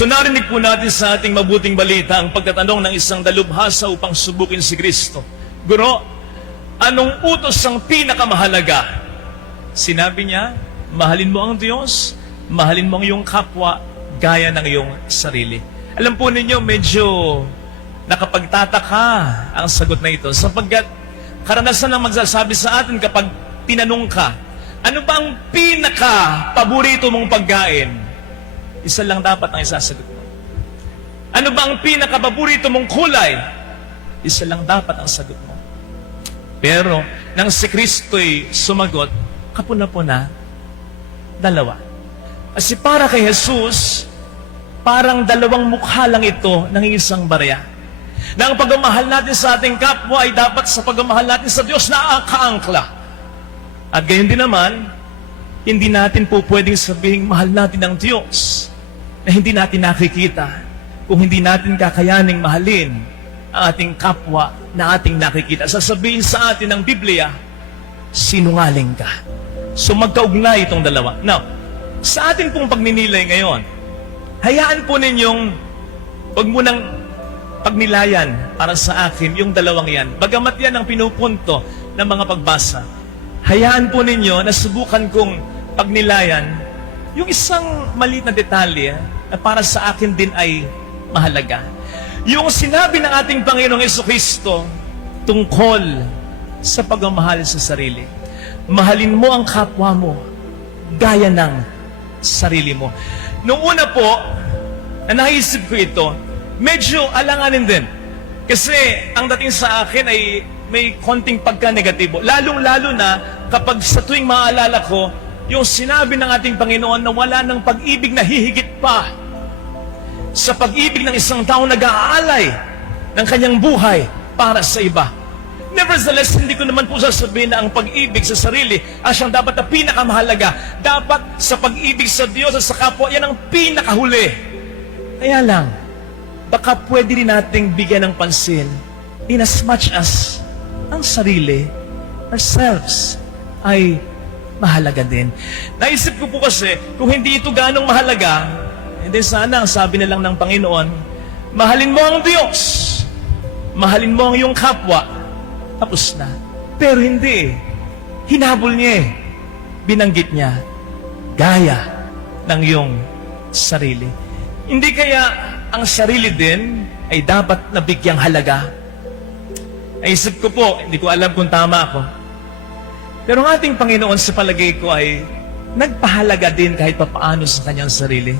So narinig po natin sa ating mabuting balita ang pagtatanong ng isang dalubhasa upang subukin si Kristo. Guro, anong utos ang pinakamahalaga? Sinabi niya, mahalin mo ang Diyos, mahalin mo ang iyong kapwa, gaya ng iyong sarili. Alam po ninyo, medyo nakapagtataka ang sagot na ito sapagkat karanasan ang magsasabi sa atin kapag tinanong ka, ano ba ang pinaka-paborito mong pagkain? Isa lang dapat ang isasagot mo. Ano ba ang pinaka-paborito mong kulay? Isa lang dapat ang sagot mo. Pero, nang si Kristo'y sumagot, kapuna-puna, dalawa. Kasi para kay Jesus, parang dalawang mukha lang ito ng isang barya. Na ang pagmamahal natin sa ating kapwa ay dapat sa pagmamahal natin sa Diyos na kaangkla. At gayon din naman, hindi natin po pwedeng sabihin mahal natin ang Diyos na hindi natin nakikita kung hindi natin kakayaning mahalin ang ating kapwa na ating nakikita. Sasabihin sa atin ng Biblia, sinungaling ka. So magkaugnay itong dalawa. Now, sa atin pong pagninilay ngayon, hayaan po ninyong huwag mo nang pagnilayan para sa akin yung dalawang yan. Bagamat yan ang pinupunto ng mga pagbasa, hayaan po ninyo na subukan kong pagnilayan yung isang maliit na detalye na para sa akin din ay mahalaga. Yung sinabi ng ating Panginoong Jesucristo tungkol sa pagmamahal sa sarili. Mahalin mo ang kapwa mo gaya ng sarili mo. Noong una po, na naisip ko ito, medyo alanganin din. Kasi ang dating sa akin ay may konting pagka-negatibo. Lalong-lalo na kapag sa tuwing maaalala ko, yung sinabi ng ating Panginoon na wala ng pag-ibig na hihigit pa sa pag-ibig ng isang tao nag-aalay ng kanyang buhay para sa iba. Nevertheless, hindi ko naman po sasabihin na ang pag-ibig sa sarili ang siyang dapat na pinakamahalaga. Dapat sa pag-ibig sa Diyos at sa kapwa, yan ang pinakahuli. Kaya lang, baka pwede rin nating bigyan ng pansin in as much as ang sarili, ourselves, ay mahalaga din. Naisip ko po kasi, kung hindi ito ganong mahalaga, hindi sana ang sabi na lang ng Panginoon, mahalin mo ang Diyos, mahalin mo ang iyong kapwa, tapos na. Pero hindi. Hinabol niya binanggit niya, gaya ng iyong sarili. Hindi kaya ang sarili din ay dapat nabigyang halaga? Naisip ko po, hindi ko alam kung tama ako. Pero ang ating Panginoon sa palagay ko ay nagpahalaga din kahit papaano sa kanyang sarili.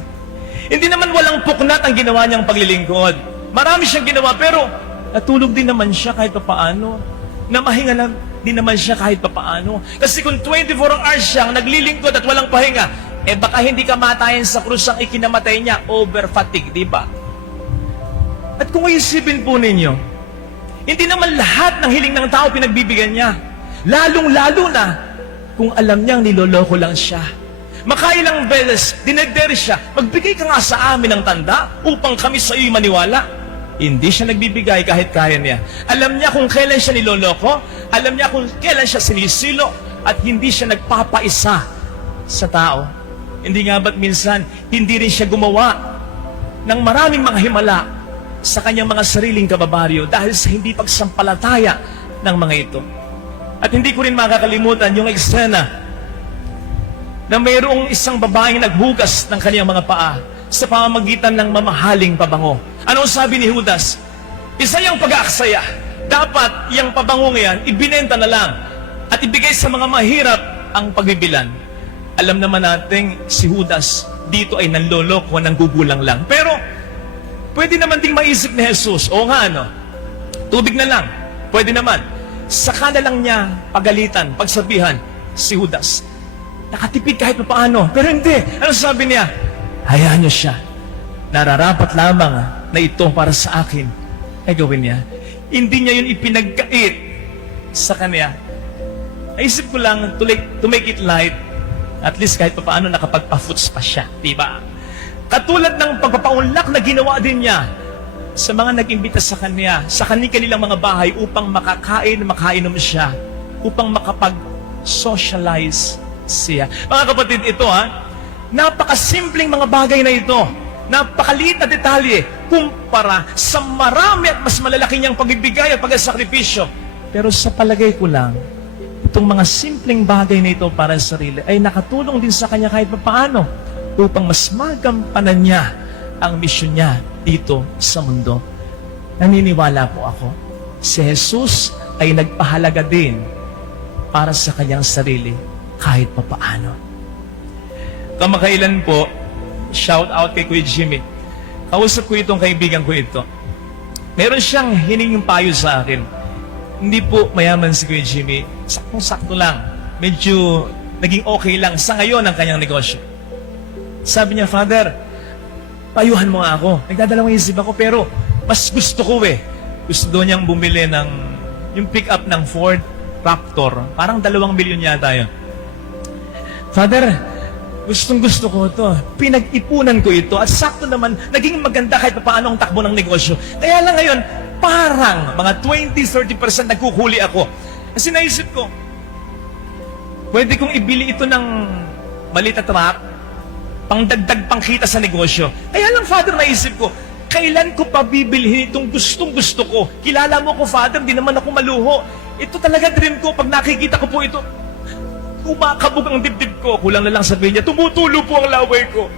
Hindi naman walang puknat ang ginawa niyang paglilingkod. Marami siyang ginawa, pero natulog din naman siya kahit papaano. Namahinga lang din naman siya kahit papaano. Kasi kung 24 hours siyang naglilingkod at walang pahinga, baka hindi kamatayan sa krus ang ikinamatay niya, over fatigue, di ba? At kung isipin po ninyo, hindi naman lahat ng hiling ng tao pinagbibigyan niya. Lalong-lalo na kung alam niyang niloloko lang siya. Makailang beses, dinagderi siya, magbigay ka nga sa amin ng tanda upang kami sa iyo maniwala. Hindi siya nagbibigay kahit kaya niya. Alam niya kung kailan siya niloloko, alam niya kung kailan siya sinisilo, at hindi siya nagpapaisa sa tao. Hindi nga ba't minsan, hindi rin siya gumawa ng maraming mga himala sa kanyang mga sariling kababaryo dahil sa hindi pagsampalataya ng mga ito. At hindi ko rin makakalimutan yung eksena na mayroong isang babaeng naghugas ng kanyang mga paa sa pamamagitan ng mamahaling pabango. Ano sabi ni Judas? Isa yung pag-aaksaya. Dapat yung pabango yan, ibinenta na lang at ibigay sa mga mahirap ang pagbibilan. Alam naman natin si Judas dito ay nanloloko, nanggugulang lang. Pero pwede naman ding maisip ni Jesus, o nga ano, tubig na lang, pwede naman. Saka na lang niya pagalitan, pagsabihan si Judas. Nakatipid kahit paano. Pero hindi. Ano sabi niya? Hayaan niyo siya. Nararapat lamang na ito para sa akin ay gawin niya. Hindi niya yun ipinagkait sa kanya. Naisip ko lang, to make it light, at least kahit paano nakapagpa-foots pa siya. Diba? Katulad ng pagpapaunlak na ginawa din niya sa mga nag-imbita sa kanya, sa kanilang mga bahay upang makainom siya, upang makapag-socialize siya. Mga kapatid, ito napakasimpleng mga bagay na ito. napakaliit na detalye kumpara sa marami at mas malalaki niyang pagbibigay at pagsasakripisyo. Pero sa palagay ko lang, itong mga simpleng bagay na ito para sa sarili ay nakatulong din sa kanya kahit papaano upang mas magampanan niya ang misyon niya dito sa mundo. Naniniwala po ako, si Jesus ay nagpahalaga din para sa kanyang sarili kahit papaano. Kamakailan po, shout out kay Kuya Jimmy. Kausap ko itong kaibigan ko ito. Meron siyang hininging payo sa akin. Hindi po mayaman si Kuya Jimmy. Saktong-sakto lang. Medyo naging okay lang sa ngayon ang kanyang negosyo. Sabi niya, Father, payuhan mo nga ako. Nagdadalawang isip ako pero mas gusto ko Gusto daw niyang bumili ng yung pick-up ng Ford Raptor. Parang 2 milyon yata yun. Father, gustong-gusto ko ito. Pinag-ipunan ko ito. At sakto naman, naging maganda kahit paano ang takbo ng negosyo. Kaya lang ngayon, parang mga 20-30% nagkuhuli ako. Kasi naisip ko, pwede kong ibili ito ng maliit na truck, pangdagdag pangkita sa negosyo. Kaya lang, Father, naisip ko, kailan ko pa bibilhin itong gustong-gusto ko? Kilala mo ko, Father, di naman ako maluho. Ito talaga dream ko. Pag nakikita ko po ito, kumakabog ang dibdib ko. Kulang na lang sabihin niya, tumutulo po ang laway ko.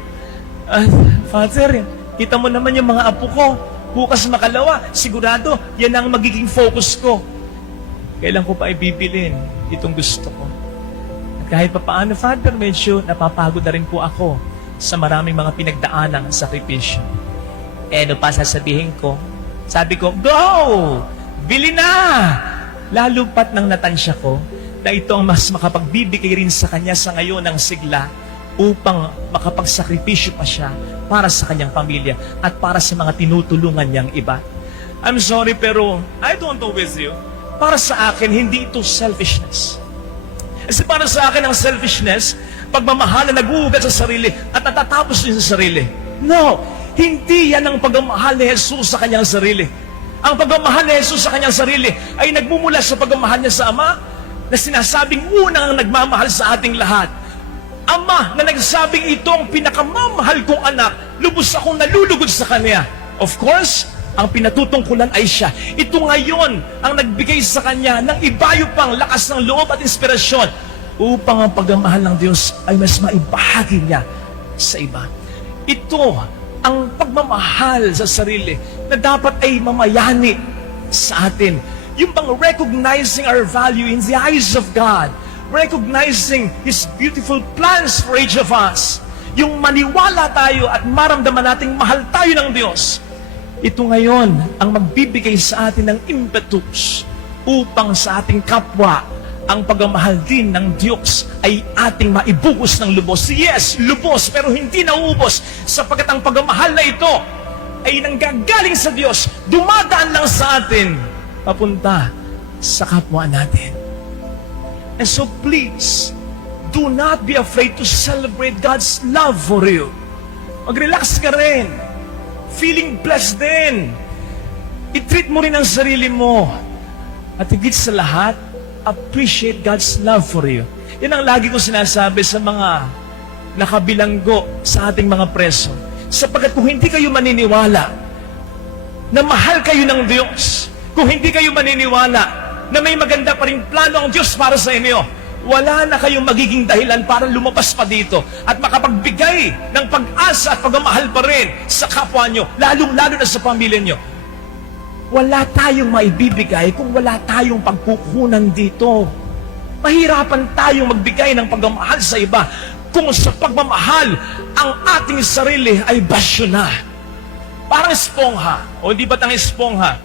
Father, kita mo naman yung mga apo ko. Bukas makalawa, sigurado, yan ang magiging focus ko. Kailan ko pa ibibilin itong gusto ko? At kahit pa paano, Father, medyo napapagod na rin po ako sa maraming mga pinagdaanang sakripisyo. Ano pa sasabihin ko? Sabi ko, go! Bili na! Lalo pat nang natansya ko na ito ang mas makapagbibigay rin sa kanya sa ngayon ng sigla upang makapagsakripisyo pa siya para sa kanyang pamilya at para sa mga tinutulungan niyang iba. I'm sorry pero I don't know with you. Para sa akin, hindi ito selfishness. Kasi para sa akin ang selfishness, pagmamahal na nag-uugat sa sarili at natatapos din sa sarili. No, hindi yan ang pagmamahal ni Jesus sa kanyang sarili. Ang pagmamahal ni Jesus sa kanyang sarili ay nagmumula sa pagmamahal niya sa Ama na sinasabing unang nagmamahal sa ating lahat. Ama na nagsabing itong pinakamamahal kong anak, lubos akong nalulugod sa Kanya. Of course, ang pinatutungkulan ay siya. Ito ngayon ang nagbigay sa Kanya ng ibayo pang lakas ng loob at inspirasyon upang ang pagmamahal ng Diyos ay mas maibahagi niya sa iba. Ito ang pagmamahal sa sarili na dapat ay mamayani sa atin. Yung bang recognizing our value in the eyes of God, recognizing His beautiful plans for each of us. Yung maniwala tayo at maramdaman nating mahal tayo ng Diyos. Ito ngayon ang magbibigay sa atin ng impetus upang sa ating kapwa ang pagmamahal din ng Diyos ay ating maibuhos ng lubos. Yes, lubos, pero hindi nauubos sapagkat ang pagmamahal na ito ay nanggagaling sa Diyos, dumadaan lang sa atin, papunta sa kapwa natin. And so please, do not be afraid to celebrate God's love for you. Mag-relax ka rin. Feeling blessed din. I-treat mo rin ang sarili mo. At higit sa lahat, appreciate God's love for you. Yan ang lagi ko sinasabi sa mga nakabilanggo sa ating mga preso. Sapagkat kung hindi kayo maniniwala na mahal kayo ng Diyos, kung hindi kayo maniniwala na may maganda pa rin plano ang Diyos para sa inyo, wala na kayong magiging dahilan para lumabas pa dito at makapagbigay ng pag-asa at pagmamahal pa rin sa kapwa nyo, lalong-lalo na sa pamilya nyo. Wala tayong maibibigay kung wala tayong pagkukunan dito. Mahirapan tayong magbigay ng pagmamahal sa iba kung sa pagmamahal ang ating sarili ay basyo na. Parang espongha. O di ba tang espongha?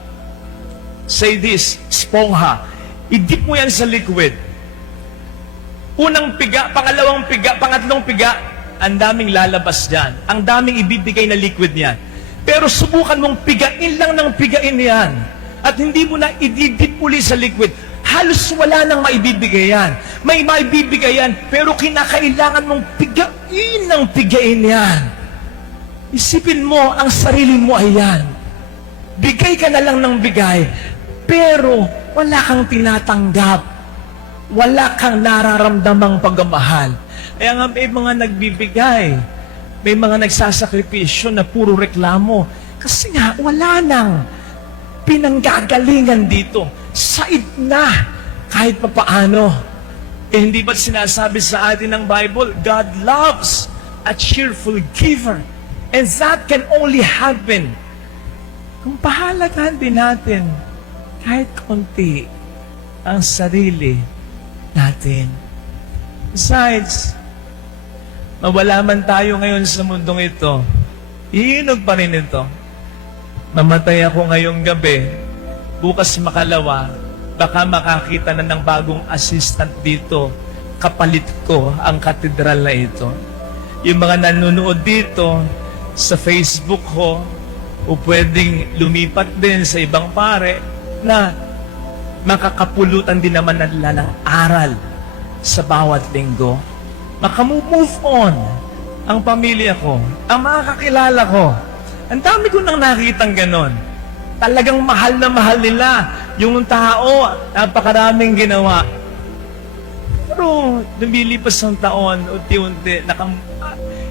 Say this, espongha. I-dip mo yan sa liquid. Unang piga, pangalawang piga, pangatlong piga, ang daming lalabas dyan. Ang daming ibibigay na liquid niyan. Pero subukan mong pigain lang ng pigain yan. At hindi mo na ididip uli sa liquid. Halos wala nang maibibigay yan. May maibibigay yan, pero kinakailangan mong pigain ng pigain yan. Isipin mo, ang sarili mo ay yan. Bigay ka na lang ng bigay, pero wala kang tinatanggap. Wala kang nararamdamang pagmamahal. Kaya nga may mga nagbibigay May mga nagsasakripisyo na puro reklamo. Kasi nga, wala nang pinanggagalingan dito. Said na kahit papaano. Eh, hindi ba't sinasabi sa atin ng Bible, God loves a cheerful giver. And that can only happen kung pahalagahan din natin kahit konti ang sarili natin. Besides, mawala man tayo ngayon sa mundong ito, iinog pa rin ito. Mamatay ako ngayong gabi, bukas makalawa, baka makakita na ng bagong assistant dito, kapalit ko ang katedral na ito. Yung mga nanonood dito sa Facebook ko, o pwedeng lumipat din sa ibang pare na makakapulutan din naman nila ng aral sa bawat linggo. Makamove on ang pamilya ko, ang mga kakilala ko. Ang dami ko nang nakitang ganon. Talagang mahal na mahal nila yung tao, napakaraming ginawa. Pero lumilipas ang taon, unti-unti,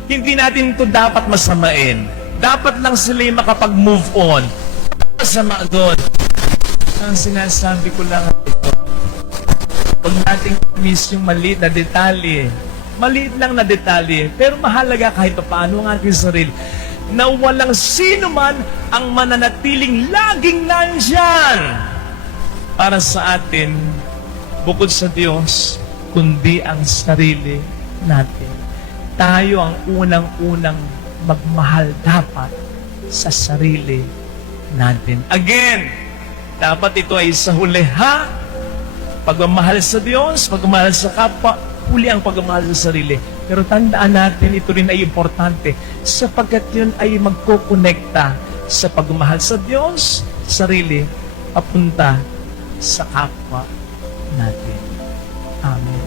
hindi natin ito dapat masamain. Dapat lang sila yung makapag-move on. Masama doon. Ang sinasabi ko lang ito, huwag nating miss yung maliit na detalye. Maliit lang na detalye, pero mahalaga kahit paano ang ating sarili. Na walang sino man ang mananatiling laging nandyan para sa atin, bukod sa Diyos, kundi ang sarili natin. Tayo ang unang-unang magmahal dapat sa sarili natin. Again, dapat ito ay sa huli, ha? Pagmamahal sa Diyos, pagmamahal sa kapwa, huli ang pagmamahal sa sarili. Pero tandaan natin, ito rin ay importante sapagkat yun ay magkukonekta sa pagmamahal sa Diyos, sarili, papunta sa kapwa natin. Amen.